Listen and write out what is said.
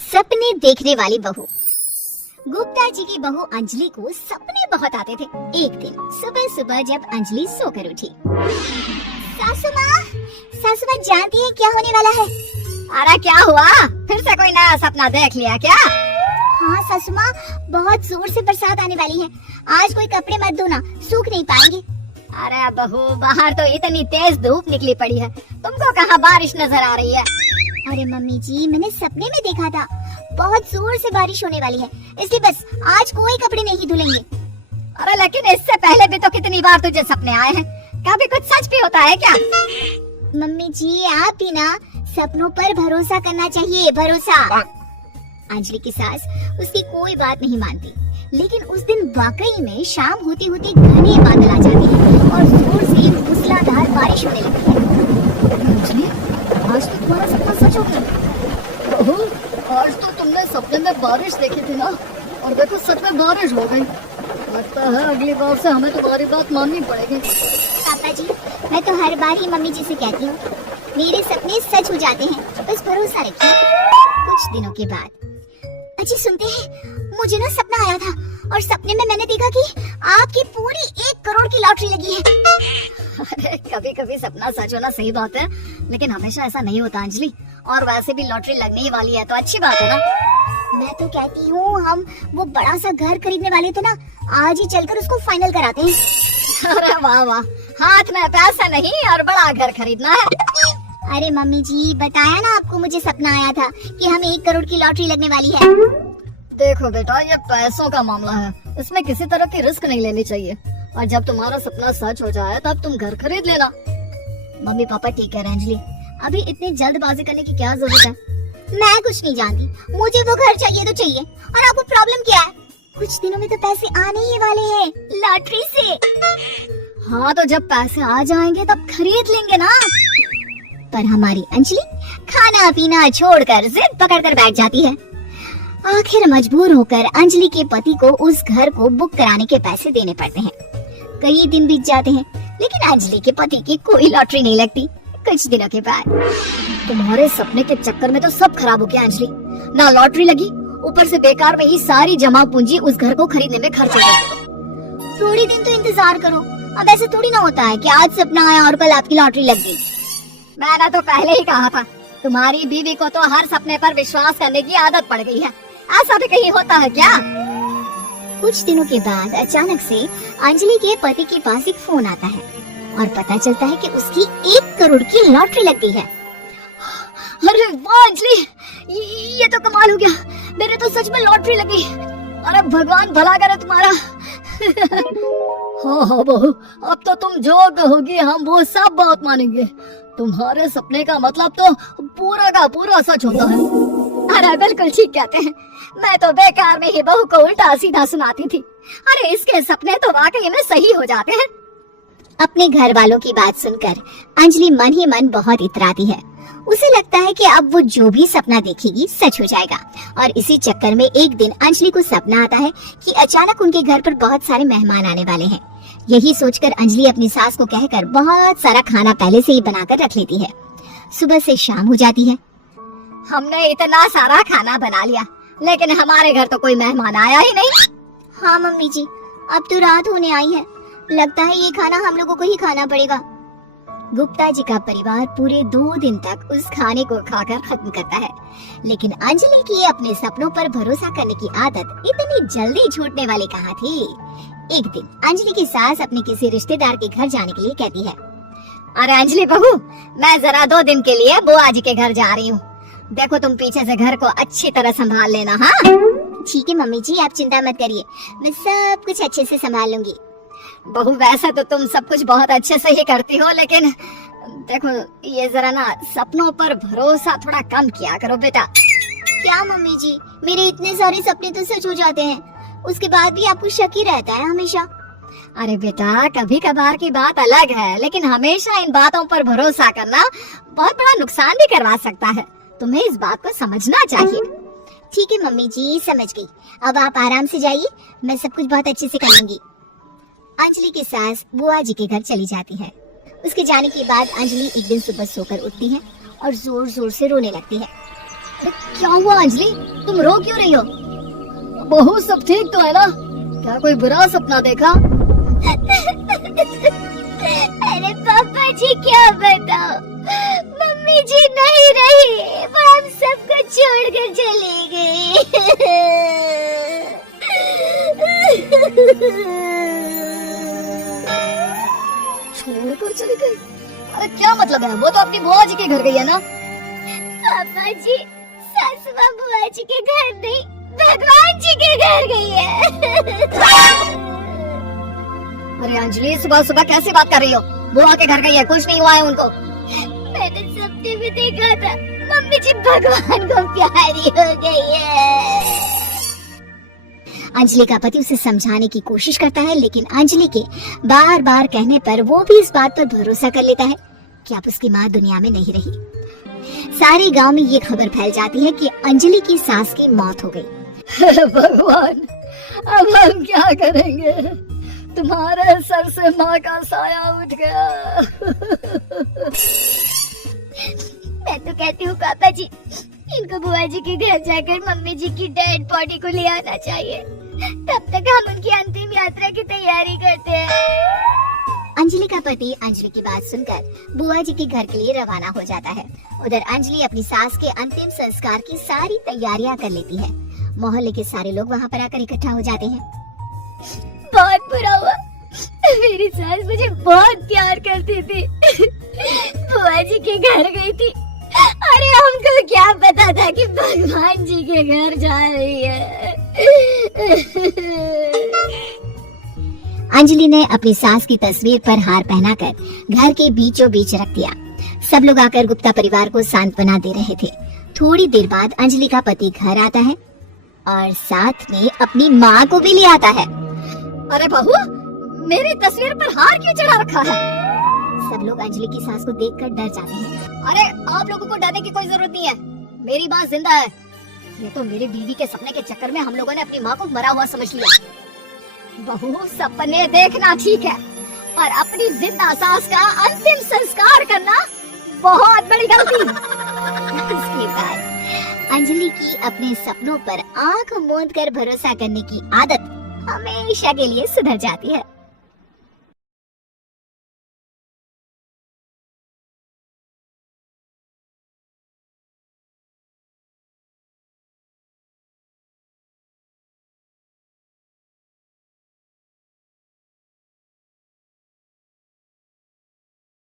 सपने देखने वाली बहू। गुप्ता जी की बहू अंजलि को सपने बहुत आते थे। एक दिन सुबह सुबह जब अंजलि सोकर उठी, सासू माँ जानती है क्या होने वाला है? अरे क्या हुआ, फिर से कोई नया सपना देख लिया क्या? हाँ सासू माँ, बहुत जोर से बरसात आने वाली है। आज कोई कपड़े मत धोना, सूख नहीं पाएंगे। अरे बहू, बाहर तो इतनी तेज धूप निकली पड़ी है, तुमको कहाँ बारिश नजर आ रही है? अरे मम्मी जी, मैंने सपने में देखा था बहुत जोर से बारिश होने वाली है, इसलिए बस आज कोई कपड़े नहीं धुलेंगे। अरे लेकिन इससे पहले भी तो कितनी बार तुझे सपने आए हैं, कभी कुछ सच भी होता है क्या? मम्मी जी, आप भी ना सपनों पर भरोसा करना चाहिए, भरोसा। अंजलि की सास उसकी कोई बात नहीं मानती, लेकिन उस दिन वाकई में शाम होते होते घने बादल आ जाते हैं और जोर से मूसलाधार बारिश होने लगती है। अंजलि, आज तो तुम्हारा सपना सच हो गया। बहू, आज तो तुमने सपने में बारिश देखी थी ना, और देखो सच में बारिश हो गई। लगता है अगली बार से हमें तुम्हारी बात माननी पड़ेगी। पापा जी, मैं तो हर बार ही मम्मी जी से कहती हूँ, मेरे सपने सच हो जाते हैं, बस भरोसा रखिए। कुछ दिनों के बाद, अजी सुनते हैं, मुझे ना सपना आया था और सपने में मैंने देखा कि आपकी पूरी 1 करोड़ की लॉटरी लगी है। अरे कभी कभी सपना सच होना सही बात है, लेकिन हमेशा ऐसा नहीं होता अंजलि। और वैसे भी लॉटरी लगने ही वाली है तो अच्छी बात है ना। मैं तो कहती हूँ, हम वो बड़ा सा घर खरीदने वाले थे ना, आज ही चलकर उसको फाइनल कराते हैं। अरे वाह वाह, हाथ में पैसा नहीं और बड़ा घर खरीदना है। अरे मम्मी जी, बताया ना आपको, मुझे सपना आया था कि हमें 1 करोड़ की लॉटरी लगने वाली है। देखो बेटा, ये पैसों का मामला है, इसमें किसी तरह की रिस्क नहीं लेनी चाहिए। और जब तुम्हारा सपना सच हो जाए तब तुम घर खरीद लेना। मम्मी पापा ठीक है अंजलि, अभी इतनी जल्दबाजी करने की क्या जरूरत है? मैं कुछ नहीं जानती, मुझे वो घर चाहिए तो चाहिए। और आपको प्रॉब्लम क्या है? कुछ दिनों में तो पैसे आने ही वाले हैं लॉटरी से। हाँ तो जब पैसे आ जाएंगे तब खरीद लेंगे ना। पर हमारी अंजलि खाना पीना छोड़कर जिद पकड़कर बैठ जाती है। आखिर मजबूर होकर अंजलि के पति को उस घर को बुक कराने के पैसे देने पड़ते हैं। कई दिन बीत जाते हैं, लेकिन अंजलि के पति की कोई लॉटरी नहीं लगती। कुछ दिनों के बाद, तुम्हारे सपने के चक्कर में तो सब खराब हो गया अंजलि। ना लॉटरी लगी, ऊपर से बेकार में ही सारी जमा पूंजी उस घर को खरीदने में खर्च हो गई। थोड़ी दिन तो इंतजार करो, अब ऐसे थोड़ी ना होता है कि आज सपना आया और कल आपकी लॉटरी लग गई। मैंने तो पहले ही कहा था, तुम्हारी बीवी को तो हर सपने पर विश्वास करने की आदत पड़ गई है। ऐसा भी कहीं होता है क्या? कुछ दिनों के बाद अचानक से अंजलि के पति के पास एक फोन आता है और पता चलता है कि उसकी 1 करोड़ की लॉटरी लग गई है। अरे वाह अंजलि, ये तो कमाल हो गया, मेरे तो सच में लॉटरी लगी। अरे भगवान भला करे तुम्हारा। हाँ बहू, अब तो तुम जो कहोगी हम वो सब बात मानेंगे। तुम्हारे सपने का मतलब तो पूरा का पूरा सच होता है। अरे बिल्कुल ठीक कहते हैं, मैं तो बेकार में ही बहू को उल्टा सीधा सुनाती थी। अरे इसके सपने तो वाकई में सही हो जाते हैं। अपने घर वालों की बात सुनकर अंजलि मन ही मन बहुत इतराती है। उसे लगता है कि अब वो जो भी सपना देखेगी सच हो जाएगा। और इसी चक्कर में एक दिन अंजलि को सपना आता है कि अचानक उनके घर पर बहुत सारे मेहमान आने वाले हैं। यही सोचकर अंजलि अपनी सास को कहकर बहुत सारा खाना पहले से ही बनाकर रख लेती है। सुबह से शाम हो जाती है। हमने इतना सारा खाना बना लिया, लेकिन हमारे घर तो कोई मेहमान आया ही नहीं। हाँ मम्मी जी, अब तो रात होने आई है, लगता है ये खाना हम लोगों को ही खाना पड़ेगा। गुप्ता जी का परिवार पूरे 2 दिन तक उस खाने को खाकर खत्म करता है, लेकिन अंजलि की अपने सपनों पर भरोसा करने की आदत इतनी जल्दी छूटने वाली कहाँ थी। एक दिन अंजलि की सास अपने किसी रिश्तेदार के घर जाने के लिए कहती है, अरे अंजलि बहू, मैं जरा 2 दिन के लिए बुआ जी के घर जा रही हूँ। देखो तुम पीछे से घर को अच्छी तरह संभाल लेना। हाँ ठीक है मम्मी जी, आप चिंता मत करिए, मैं सब कुछ अच्छे से संभाल लूंगी। बहू, वैसे तो तुम सब कुछ बहुत अच्छे से ही करती हो, लेकिन देखो ये जरा ना सपनों पर भरोसा थोड़ा कम किया करो बेटा। क्या मम्मी जी, मेरे इतने सारे सपने तो सच हो जाते हैं, उसके बाद भी आपको शक ही रहता है हमेशा। अरे बेटा, कभी कभार की बात अलग है, लेकिन हमेशा इन बातों पर भरोसा करना बहुत बड़ा नुकसान भी करवा सकता है। तुम्हें इस बात को समझना चाहिए। ठीक है मम्मी जी, समझ गई, अब आप आराम से जाइए, मैं सब कुछ बहुत अच्छे से कर लूंगी। अंजलि की सास बुआ जी के घर चली जाती है। उसके जाने के बाद अंजलि एक दिन सुबह सोकर उठती है और जोर जोर से रोने लगती है। क्या हुआ अंजलि, तुम रो क्यों रही हो? बहू सब ठीक तो है ना? क्या कोई बुरा सपना देखा? अरे पापा जी क्या बताओ, मम्मी जी नहीं रही, वो हम सबको छोड़कर चली गई। छोड़कर चली गई? अरे क्या मतलब है, वो तो अपनी बुआ जी के घर गई है ना? पापा जी सासू माँ बुआ जी के घर नहीं, भगवान जी के घर गई है। अरे अंजलि, सुबह सुबह कैसी बात कर रही हो? बुआ के घर गई है, कुछ नहीं हुआ है उनको। मैंने सपने में देखा था, मम्मी जी भगवान को प्यारी हो गई है। अंजलि का पति उसे समझाने की कोशिश करता है, लेकिन अंजलि के बार बार कहने पर वो भी इस बात पर भरोसा कर लेता है कि अब उसकी माँ दुनिया में नहीं रही। सारे गांव में ये खबर फैल जाती है कि अंजलि की सास की मौत हो गई। भगवान, अब हम क्या करेंगे? तुम्हारे सर से माँ का साया उठ गया। मैं तो कहती हूँ पापा जी, इनको बुआ जी के घर जाकर मम्मी जी की डेड बॉडी को ले आना चाहिए, तब तक हम उनकी अंतिम यात्रा की तैयारी करते हैं। अंजलि का पति अंजलि की बात सुनकर बुआ जी के घर के लिए रवाना हो जाता है। उधर अंजलि अपनी सास के अंतिम संस्कार की सारी तैयारियां कर लेती है। मोहल्ले के सारे लोग वहाँ पर आकर इकट्ठा हो जाते हैं। बहुत बुरा हुआ, मेरी सास मुझे बहुत प्यार करती थी, बुआ जी के घर गई थी। अरे हमको क्या पता था कि भगवान जी के घर जा रही है। अंजलि ने अपनी सास की तस्वीर पर हार पहनाकर घर के बीचों बीच रख दिया। सब लोग आकर गुप्ता परिवार को सांत्वना दे रहे थे। थोड़ी देर बाद अंजलि का पति घर आता है और साथ में अपनी माँ को भी ले आता है। अरे बहू, मेरी तस्वीर पर हार क्यों चढ़ा रखा है? सब लोग अंजलि की सास को देखकर डर जाते हैं। अरे आप लोगों को डरने की कोई जरूरत नहीं है, मेरी माँ जिंदा है। ये तो मेरी बीवी के सपने के चक्कर में हम लोगों ने अपनी माँ को मरा हुआ समझ लिया। बहू, सपने देखना ठीक है, और अपनी जिंदा सास का अंतिम संस्कार करना बहुत बड़ी गलती। उसके बाद अंजलि की अपने सपनों पर आंख मूंद कर भरोसा करने की आदत हमेशा के लिए सुधर जाती है।